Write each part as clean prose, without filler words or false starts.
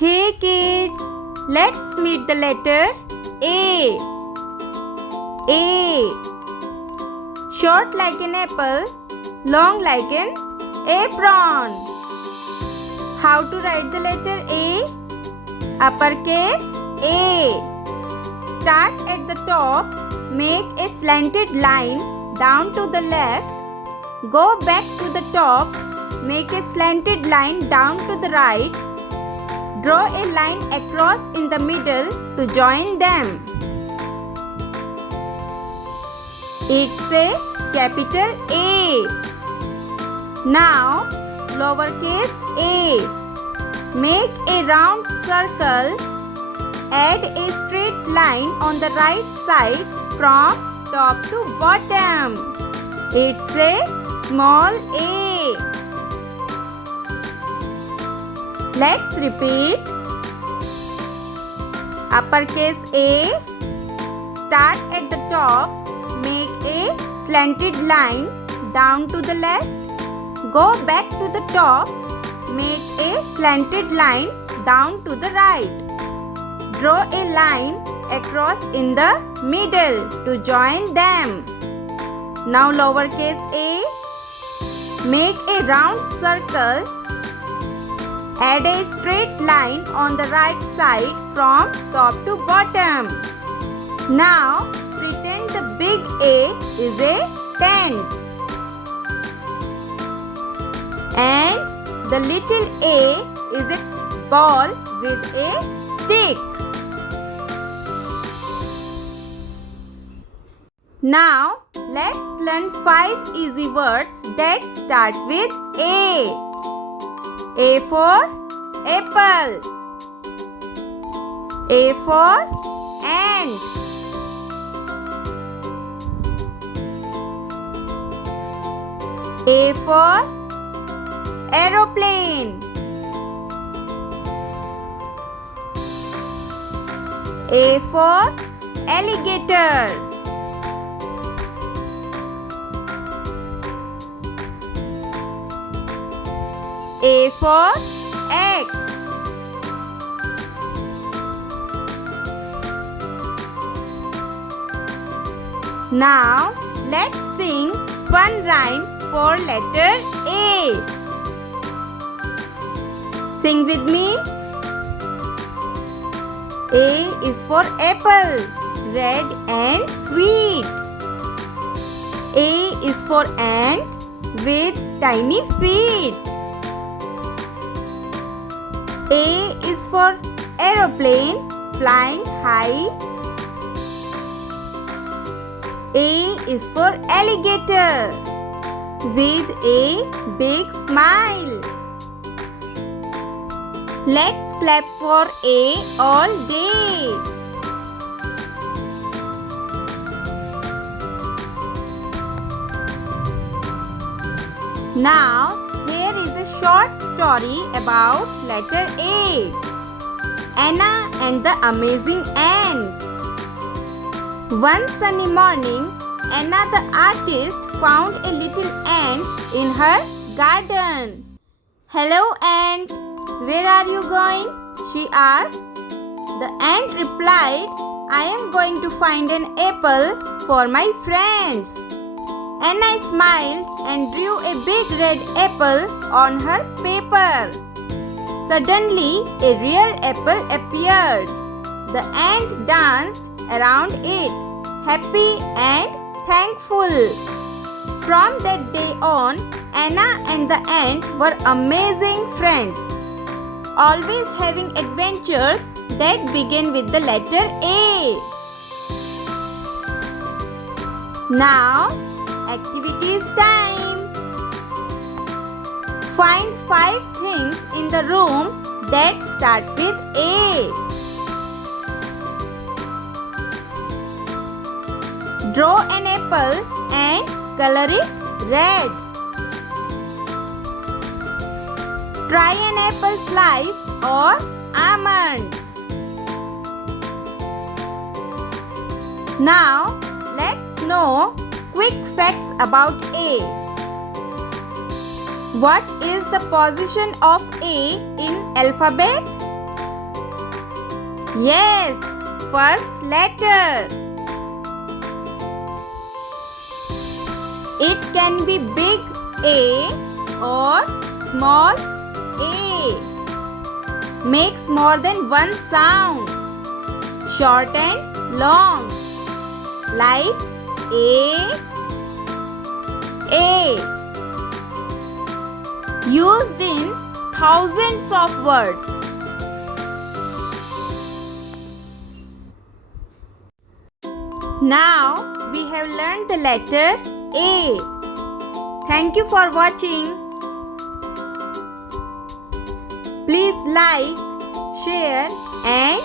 Hey kids, let's meet the letter A. A. Short like an apple, long like an apron. How to write the letter A? Uppercase A. Start at the top, make a slanted line down to the left. Go back to the top, make a slanted line down to the right. Draw a line across in the middle to join them. It's a capital A. Now, lowercase a. Make a round circle. Add a straight line on the right side from top to bottom. It's a small a. Let's repeat. Uppercase A. Start at the top. Make a slanted line down to the left. Go back to the top. Make a slanted line down to the right. Draw a line across in the middle to join them. Now lowercase a. Make a round circle. Add a straight line on the right side from top to bottom. Now pretend the big A is a tent and the little a is a ball with a stick. Now let's learn 5 easy words that start with A. A for apple. A for ant. A for aeroplane. A for alligator. A for X. Now let's sing fun rhyme for letter A. Sing with me. A is for apple, red and sweet. A is for ant with tiny feet. A is for aeroplane, flying high. A is for alligator with a big smile. Let's clap for A all day. Now, here is a short story about letter A. Anna and the amazing ant. One sunny morning, Anna the artist found a little ant in her garden. "Hello ant, where are you going?" she asked. The ant replied, "I am going to find an apple for my friends." Anna smiled and drew a big red apple on her paper. Suddenly, a real apple appeared. The ant danced around it, happy and thankful. From that day on, Anna and the ant were amazing friends, always having adventures that begin with the letter A. Now, activities time. Find 5 things in the room that start with A. Draw an apple and color it red. Try an apple slice or almonds. Now, let's know quick facts about A. What is the position of A in alphabet? Yes, first letter. It can be big A or small a. Makes more than one sound. Short and long. Like A. Used in thousands of words. Now we have learned the letter A. Thank you for watching. Please like, share and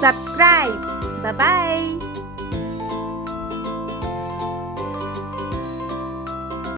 subscribe. Bye-bye.